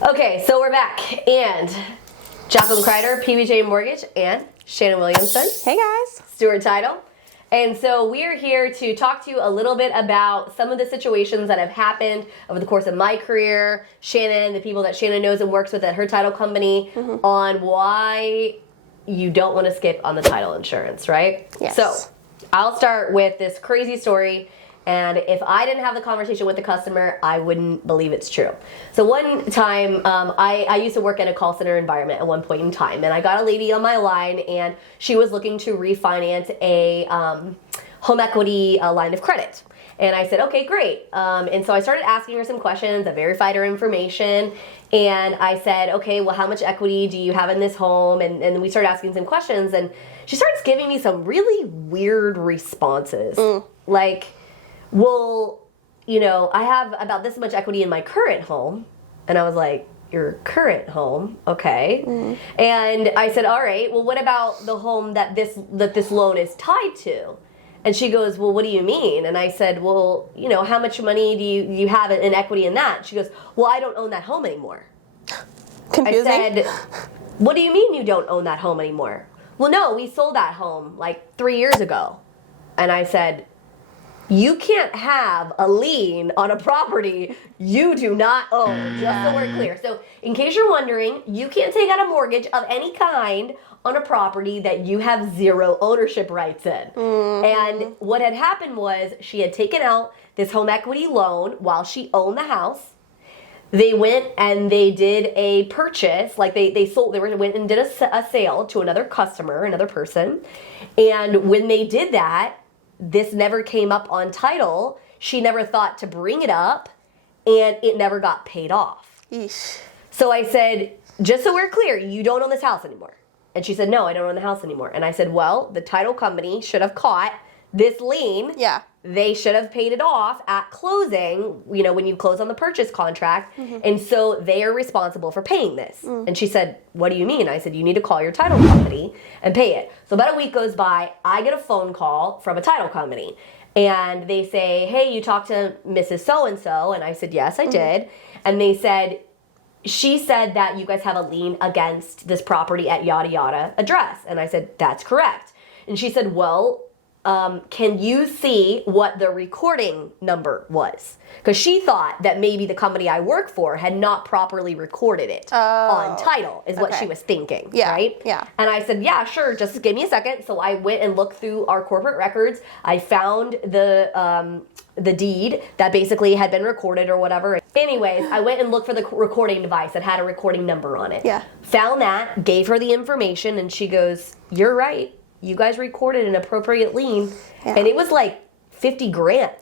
Okay, so we're back, and Jacqueline Kreider, PBJ Mortgage, and Shannon Williamson, Hey guys. Stewart Title. And so we're here to talk to you a little bit about some of the situations that have happened over the course of my career, Shannon, the people that Shannon knows and works with at her title company, on why you don't want to skip on the title insurance, right? Yes. So I'll start with this crazy story. And if I didn't have the conversation with the customer, I wouldn't believe it's true. So one time, I used to work in a call center environment at one point in time, and I got a lady on my line, and she was looking to refinance a home equity line of credit. And I said, okay, great. And so I started asking her some questions. I verified her information. And I said, okay, well, how much equity do you have in this home? And then we started asking some questions. And she starts giving me some really weird responses. Like, well, you know, I have about this much equity in my current home. And I was like, your current home? Okay. And I said, all right, well, what about the home that this loan is tied to? And she goes, well, what do you mean? And I said, well, you know, how much money do you have in equity in that? She goes, well, I don't own that home anymore. Confusing. I said, what do you mean you don't own that home anymore? Well, no, we sold that home like 3 years ago. And I said, you can't have a lien on a property you do not own, just so we're clear. So in case you're wondering, you can't take out a mortgage of any kind on a property that you have zero ownership rights in. And what had happened was she had taken out this home equity loan while she owned the house. They went and they did a purchase, like they went and did a sale to another customer, another person. And when they did that, this never came up on title. She never thought to bring it up, and it never got paid off. Yeesh. So I said, just so we're clear, you don't own this house anymore. And she said, no, I don't own the house anymore. And I said, well, the title company should have caught this lien. Yeah. They should have paid it off at closing, you know, when you close on the purchase contract. And so they are responsible for paying this. And she said, what do you mean? I said, you need to call your title company and pay it. So about a week goes by, I get a phone call from a title company. And they say, hey, you talked to Mrs. So-and-so. And I said, yes, I did. And they said, she said that you guys have a lien against this property at yada yada address. And I said, that's correct. And she said, well, can you see what the recording number was? Because she thought that maybe the company I work for had not properly recorded it on title, is what she was thinking, right? Yeah. And I said, yeah, sure, just give me a second. So I went and looked through our corporate records. I found the deed that basically had been recorded or whatever. Anyways, I went and looked for the recording device that had a recording number on it. Yeah. Found that, gave her the information, and she goes, you're right. You guys recorded an appropriate lien, and it was like 50 grand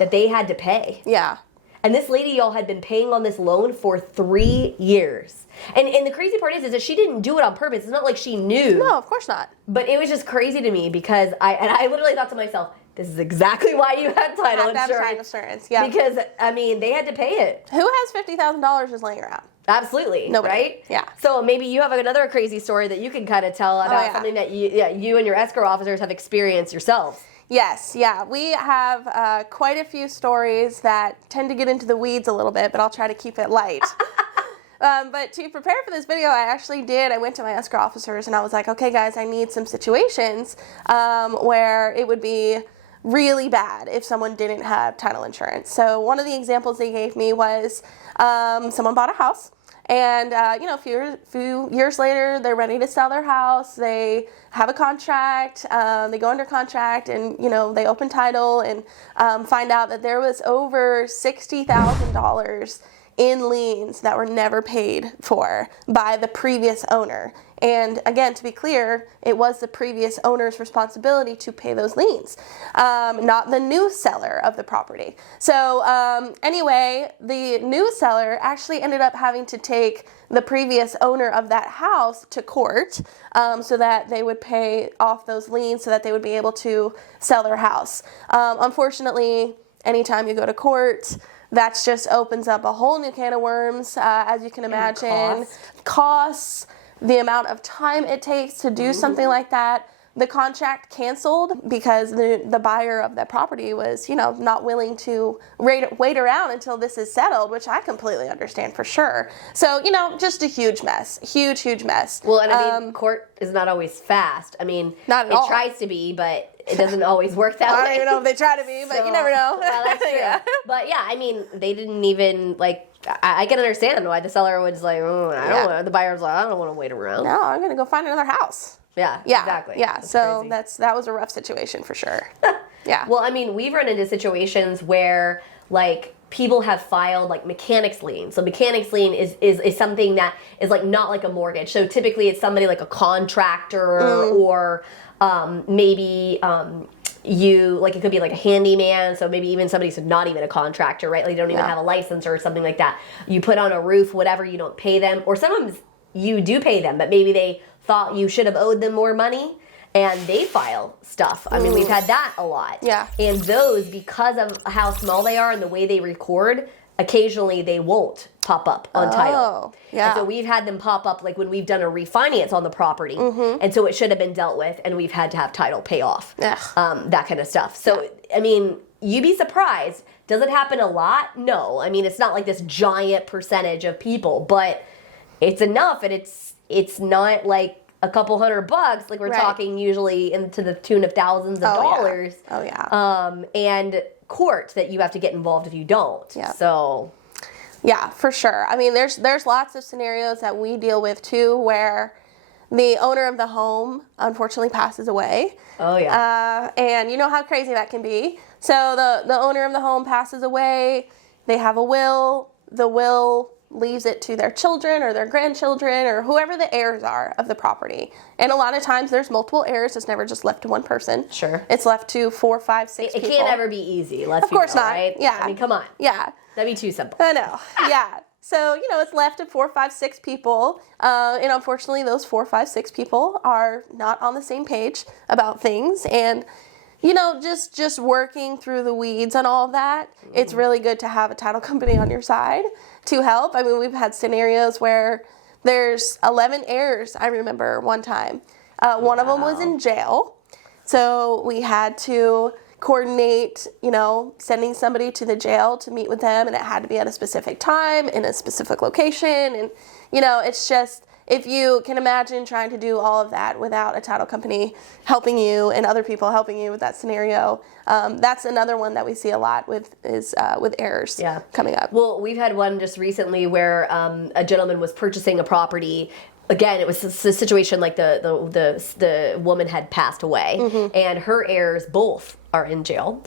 that they had to pay. Yeah. And this lady, y'all, had been paying on this loan for 3 years. And the crazy part is that she didn't do it on purpose. It's not like she knew. No, of course not. But it was just crazy to me because I literally thought to myself, this is exactly why you had title insurance. Title insurance, yeah. Because, I mean, they had to pay it. Who has $50,000 just laying around? Absolutely. Nobody. Right? Yeah. So maybe you have another crazy story that you can kind of tell about something that you and your escrow officers have experienced yourselves. Yes, yeah. We have quite a few stories that tend to get into the weeds a little bit, but I'll try to keep it light. But to prepare for this video, I went to my escrow officers and I was like, okay, guys, I need some situations where it would be really bad if someone didn't have title insurance. So one of the examples they gave me was someone bought a house. And, a few years later, they're ready to sell their house. They have a contract. They go under contract and, they open title and find out that there was over $60,000 in liens that were never paid for by the previous owner. And again, to be clear, it was the previous owner's responsibility to pay those liens, not the new seller of the property. So anyway, the new seller actually ended up having to take the previous owner of that house to court so that they would pay off those liens so that they would be able to sell their house. Unfortunately, anytime you go to court, that just opens up a whole new can of worms, as you can imagine. Costs, the amount of time it takes to do something like that. the contract canceled because the buyer of that property was, not willing to wait around until this is settled, which I completely understand for sure. So, just a huge mess. Huge mess. Well, and I mean, court is not always fast. I mean, not at it all. tries to be, but it doesn't always work that way. I don't even know if they try to be, but you never know. Well, that's true. Yeah. But yeah, I mean, they didn't even, I can understand why the seller was like, the buyer's like, I don't want to wait around. No, I'm going to go find another house. Yeah, Yeah, exactly. Yeah, That's so crazy. that was a rough situation for sure. Yeah. Well, I mean, we've run into situations where, people have filed, mechanics lien. So mechanics lien is something that is, not like a mortgage. So typically it's somebody like a contractor or maybe... it could be like a handyman, so maybe even somebody who's not even a contractor, right? They don't even have a license or something like that. You put on a roof, whatever, you don't pay them. Or sometimes you do pay them, but maybe they thought you should have owed them more money and they file stuff. I mean, we've had that a lot. Yeah. And those, because of how small they are and the way they record, occasionally they won't pop up on title. Yeah. And so we've had them pop up when we've done a refinance on the property. And so it should have been dealt with and we've had to have title pay off. That kind of stuff. So, I mean, you'd be surprised. Does it happen a lot? No. I mean, it's not like this giant percentage of people, but it's enough and it's not like a couple $100. We're talking usually to the tune of thousands of dollars. Oh, yeah. And court that you have to get involved if you don't. Yeah. So... Yeah, for sure. I mean, there's lots of scenarios that we deal with too where the owner of the home unfortunately passes away. Oh, yeah. And you know how crazy that can be. So the owner of the home passes away. They have a will. The will leaves it to their children or their grandchildren or whoever the heirs are of the property. And a lot of times there's multiple heirs. It's never just left to one person. Sure. It's left to 4, 5, 6 people. It can't ever be easy. Of course not. Right? Yeah. I mean, come on. Yeah. That'd be too simple. I know. Yeah. So, it's left to 4, 5, 6 people. And unfortunately, those 4, 5, 6 people are not on the same page about things. And, just working through the weeds and all of that, it's really good to have a title company on your side to help. I mean, we've had scenarios where there's 11 heirs, I remember one time. One of them was in jail. So we had to coordinate, sending somebody to the jail to meet with them, and it had to be at a specific time in a specific location. And, it's just, if you can imagine trying to do all of that without a title company helping you and other people helping you with that scenario, that's another one that we see a lot with heirs coming up. Well, we've had one just recently where a gentleman was purchasing a property. Again, it was a situation like the woman had passed away, and her heirs both are in jail.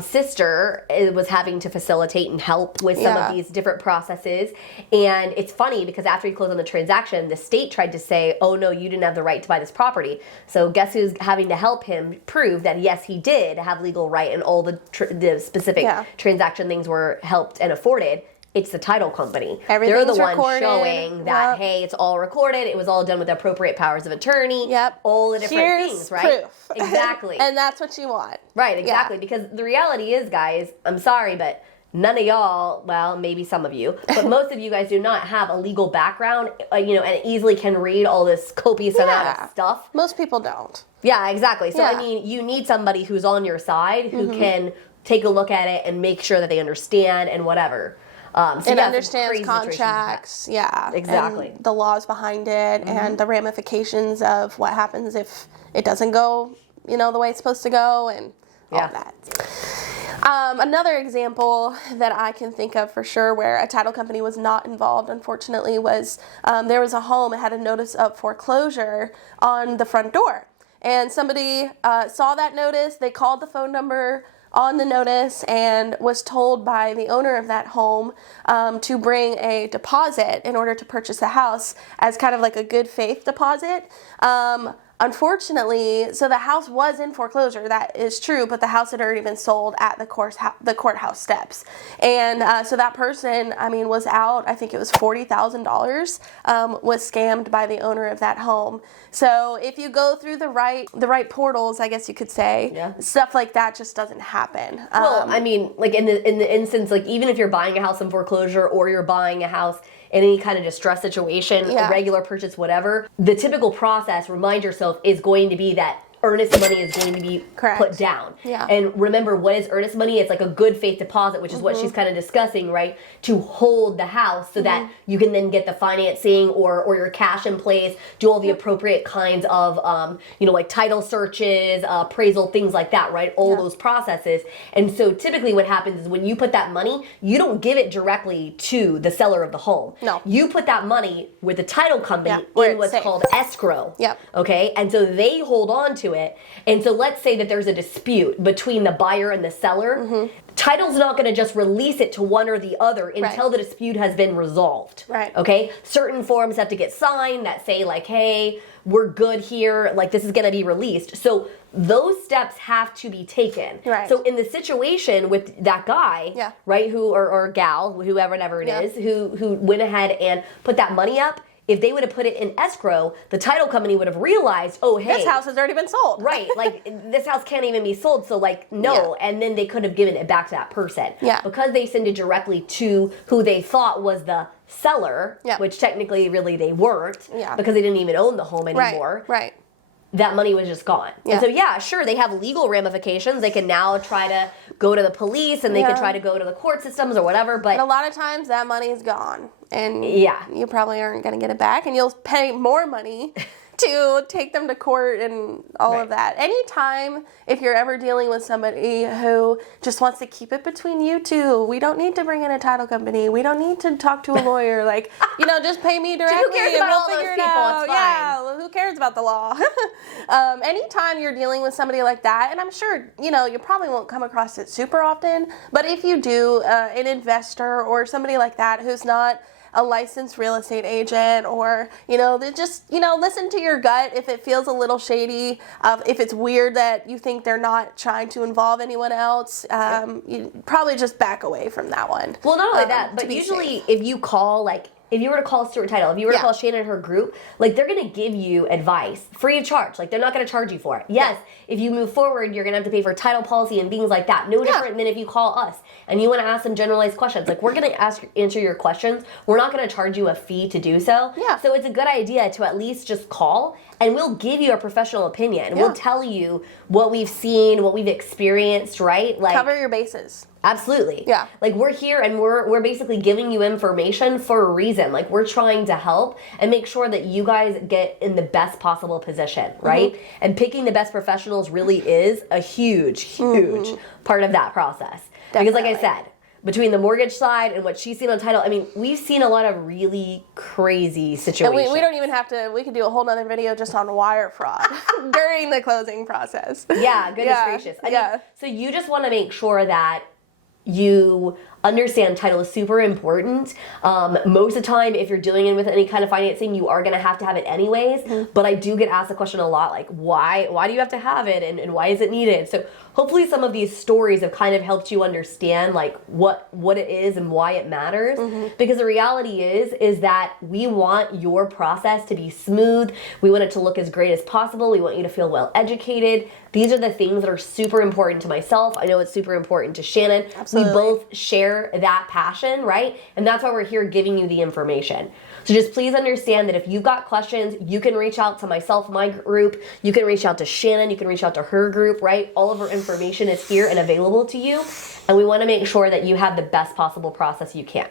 Sister was having to facilitate and help with some of these different processes. And it's funny because after he closed on the transaction, the state tried to say, oh no, you didn't have the right to buy this property. So guess who's having to help him prove that yes, he did have legal right and all the specific transaction things were helped and afforded. It's the title company. They're the ones showing that, hey, it's all recorded. It was all done with appropriate powers of attorney. All the different things, right? Proof. Exactly. And that's what you want. Right, exactly. Because the reality is, guys, I'm sorry, but none of y'all, well, maybe some of you, but most of you guys do not have a legal background, and easily can read all this copious amount of stuff. Most people don't. Yeah, exactly. So, I mean, you need somebody who's on your side who can take a look at it and make sure that they understand and whatever. And understands contracts, exactly, and the laws behind it, and the ramifications of what happens if it doesn't go, the way it's supposed to go, and all that. Another example that I can think of for sure where a title company was not involved, unfortunately, was there was a home that had a notice of foreclosure on the front door, and somebody saw that notice. They called the phone number on the notice and was told by the owner of that home to bring a deposit in order to purchase the house as kind of like a good faith deposit. Unfortunately, so the house was in foreclosure, that is true, but the house had already been sold at the courthouse steps. And so that person, was out, I think it was $40,000, was scammed by the owner of that home. So if you go through the right portals, I guess you could say, stuff like that just doesn't happen. Well, in the instance, even if you're buying a house in foreclosure or you're buying a house in any kind of distress situation, a regular purchase, whatever, the typical process, remind yourself, is going to be that earnest money is going to be Correct. put down. Yeah. And remember, what is earnest money? It's like a good faith deposit, which is what she's kind of discussing, right? To hold the house so that you can then get the financing or your cash in place, do all the appropriate kinds of, like title searches, appraisal, things like that, right? All those processes. And so typically what happens is when you put that money, you don't give it directly to the seller of the home. No. You put that money with the title company where in it's what's safe. called escrow. Yep. Okay, and so they hold on to it. And so let's say that there's a dispute between the buyer and the seller. Title's not going to just release it to one or the other until the dispute has been resolved. Right. Okay, certain forms have to get signed that say like, hey, we're good here, like this is going to be released. So those steps have to be taken. Right. So in the situation with that guy, right, who or gal, whoever it is, who went ahead and put that money up, if they would have put it in escrow, the title company would have realized, oh, hey. This house has already been sold. Right, like this house can't even be sold, so like, no. And then they could have given it back to that person. Yeah. Because they sent it directly to who they thought was the seller, which technically really they weren't, because they didn't even own the home anymore. Right. That money was just gone. And so, sure, they have legal ramifications. They can now try to go to the police and they can try to go to the court systems or whatever. But a lot of times that money is gone. And you probably aren't going to get it back. And you'll pay more money to take them to court and all of that. Anytime, if you're ever dealing with somebody who just wants to keep it between you two, we don't need to bring in a title company. We don't need to talk to a lawyer. Like, just pay me directly who cares and about we'll all those figure it people? out. It's fine. Yeah, well, who cares about the law? Anytime you're dealing with somebody like that, and I'm sure, you probably won't come across it super often, but if you do, an investor or somebody like that who's not a licensed real estate agent, or they just listen to your gut if it feels a little shady, if it's weird that you think they're not trying to involve anyone else, you probably just back away from that one. Well, not only that, but usually if you call if you were to call Stuart Title, if you were to call Shannon and her group, they're going to give you advice free of charge. They're not going to charge you for it. Yes, if you move forward, you're going to have to pay for title policy and things like that. No different than if you call us and you want to ask some generalized questions. We're going to answer your questions. We're not going to charge you a fee to do so. Yeah. So it's a good idea to at least just call and we'll give you a professional opinion. We'll tell you what we've seen, what we've experienced, right? Cover your bases. Absolutely. Yeah. We're here and we're basically giving you information for a reason. We're trying to help and make sure that you guys get in the best possible position, right? And picking the best professionals really is a huge part of that process. Definitely. Because like I said, between the mortgage side and what she's seen on title, we've seen a lot of really crazy situations. And we don't even have to, we could do a whole nother video just on wire fraud during the closing process. Yeah, goodness gracious. So you just want to make sure that you understand title is super important. Most of the time, if you're dealing with any kind of financing, you are going to have it anyways. But I do get asked the question a lot, why do you have to have it and why is it needed? So hopefully some of these stories have kind of helped you understand what it is and why it matters. Because the reality is that we want your process to be smooth. We want it to look as great as possible. We want you to feel well educated. These are the things that are super important to myself. I know it's super important to Shannon. Absolutely. We both share that passion, right? And that's why we're here giving you the information. So just please understand that if you've got questions, you can reach out to myself, my group. You can reach out to Shannon. You can reach out to her group, right? All of her information is here and available to you. And we want to make sure that you have the best possible process you can.